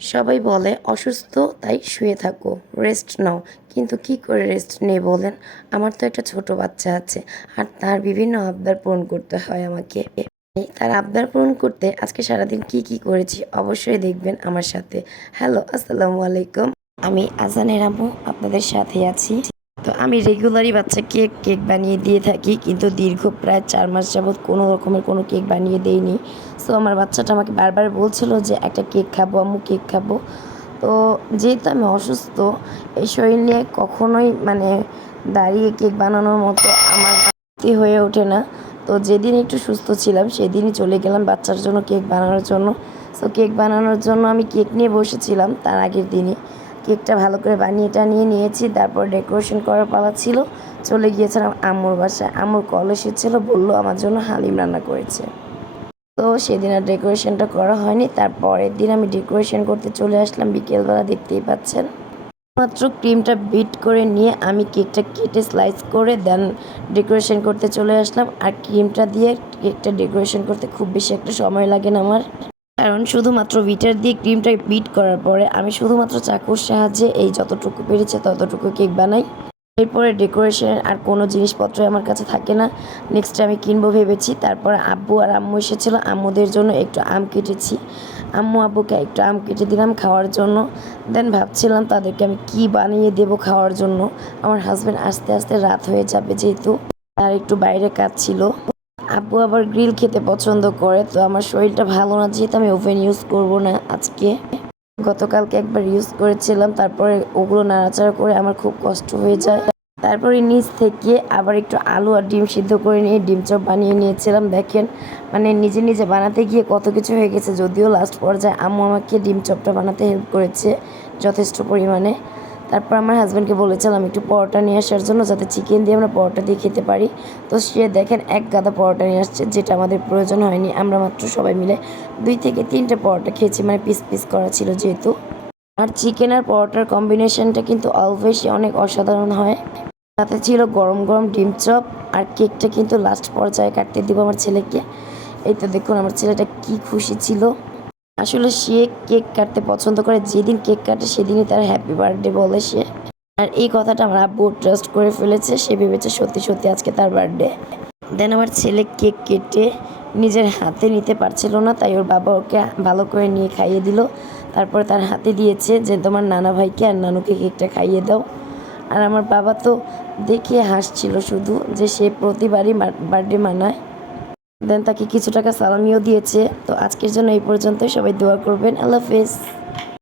সবাই বলে অসুস্থ তাই শুয়ে থাকো, রেস্ট নাও। কিন্তু কি করে রেস্ট নেই বলেন? আমার তো একটা ছোট বাচ্চা আছে, আর তার বিভিন্ন আবদার পূরণ করতে হয় আমাকে। তার আবদার পূরণ করতে আজকে সারাদিন কি করেছি অবশ্যই দেখবেন আমার সাথে। হ্যালো, আসসালামু আলাইকুম। আমি আজানের আম্মু আপনাদের সাথে আছি। তো আমি রেগুলারই বাচ্চাকে কেক বানিয়ে দিয়ে থাকি, কিন্তু দীর্ঘ প্রায় 4 মাস যাবৎ কোনো রকমের কোনো কেক বানিয়ে দেইনি। সো আমার বাচ্চাটা আমাকে বারবার বলছিল যে একটা কেক খাবো আম্মু, কেক খাবো। তো যেহেতু আমি অসুস্থ, এই শরীর নিয়ে কখনোই দাঁড়িয়ে কেক বানানোর মতো আমার হয়ে ওঠে না। তো যেদিন একটু সুস্থ ছিলাম সেদিনই চলে গেলাম বাচ্চার জন্য কেক বানানোর জন্য। সো কেক বানানোর জন্য আমি কেক নিয়ে বসেছিলাম তার আগের দিনই। কেকটা ভালো করে বানিয়ে টানিয়ে নিয়েছি, তারপর ডেকোরেশন করার পালা ছিল। চলে গিয়েছিলাম আম্মুর বাসায়। আম্মুর কল এসেছিলো, বললো আমার জন্য হালিম রান্না করেছে। তো সেদিন আর ডেকোরেশনটা করা হয়নি। তারপরের দিন আমি ডেকোরেশন করতে চলে আসলাম বিকেলবেলা, দেখতেই পাচ্ছেন। মাত্র ক্রিমটা বিট করে নিয়ে আমি কেকটা কেটে স্লাইস করে দেন ডেকোরেশন করতে চলে আসলাম। আর ক্রিমটা দিয়ে কেকটা ডেকোরেশন করতে খুব বেশি একটা সময় লাগে না আমার, কারণ শুধুমাত্র বিটার দিয়ে ক্রিমটা বিট করার পরে আমি শুধুমাত্র চাকুর সাহায্যে এই যতটুকু পেরেছে ততটুকু কেক বানাই। এরপরে ডেকোরেশনের আর কোনো জিনিসপত্রই আমার কাছে থাকে না। নেক্সট আমি কিনবো ভেবেছি। তারপর আব্বু আর আম্মু এসেছিলো, আম্মুদের জন্য একটু আম কেটেছি। আম্মু আব্বুকে একটু আম কেটে দিলাম খাওয়ার জন্য। দেন ভাবছিলাম তাদেরকে আমি কি বানিয়ে দেবো খাওয়ার জন্য। আমার হাজব্যান্ড আস্তে আস্তে রাত হয়ে যাবে, যেহেতু তার একটু বাইরে কাজ ছিল। আব্বু আবার গ্রিল খেতে পছন্দ করে। তো আমার শরীরটা ভালো না, যেহেতু আমি ওভেন ইউজ করব না আজকে। গতকালকে একবার ইউজ করেছিলাম, তারপরে ওগুলো নাড়াচাড়া করে আমার খুব কষ্ট হয়ে যায়। তারপরে নিচ থেকে আবার একটু আলু আর ডিম সিদ্ধ করে নিয়ে ডিম চপ বানিয়ে নিয়েছিলাম। দেখেন নিজে নিজে বানাতে গিয়ে কত কিছু হয়ে গেছে। যদিও লাস্ট পর্যায়ে আম্মু আমাকে ডিম চপটা বানাতে হেল্প করেছে যথেষ্ট পরিমাণে। তারপর আমার হাজব্যান্ডকে বলেছিলাম একটু পরোটা নিয়ে আসার জন্য, যাতে চিকেন দিয়ে আমরা পরোটা দিয়ে খেতে পারি। তো সে দেখেন এক গাদা পরোটা নিয়ে আসছে, যেটা আমাদের প্রয়োজন হয়নি। আমরা মাত্র সবাই মিলে 2 থেকে 3টে পরোটা খেয়েছি, পিস পিস করা ছিল যেহেতু। আর চিকেন আর পরোটার কম্বিনেশনটা কিন্তু অলওয়েজই অনেক অসাধারণ হয়। সাথে ছিল গরম গরম ডিম চপ। আর কেকটা কিন্তু লাস্ট পর্যায়ে কাটতে দিব আমার ছেলেকে। এই তো দেখুন আমার ছেলেটা কি খুশি ছিল। আসলে সে কেক কাটতে পছন্দ করে, যেদিন কেক কাটে সেদিনই তার হ্যাপি বার্থডে বলে সে। আর এই কথাটা আমার আব্বু ট্রাস্ট করে ফেলেছে, সে ভেবেছে সত্যি সত্যি আজকে তার বার্থডে। দেন আমার ছেলে কেক কেটে নিজের হাতে নিতে পারছিল না, তাই ওর বাবা ওকে ভালো করে নিয়ে খাইয়ে দিল। তারপরে তার হাতে দিয়েছে যে তোমার নানা ভাইকে আর নানুকে কেকটা খাইয়ে দাও। আর আমার বাবা তো দেখে হাসছিল শুধু, যে সে প্রতিবারই বার্থডে মানায়। দেন তাকে কিছু টাকা সালামিও দিয়েছে। তো আজকের জন্য এই পর্যন্ত, সবাই দোয়া করবেন। আল্লাহ হাফেজ।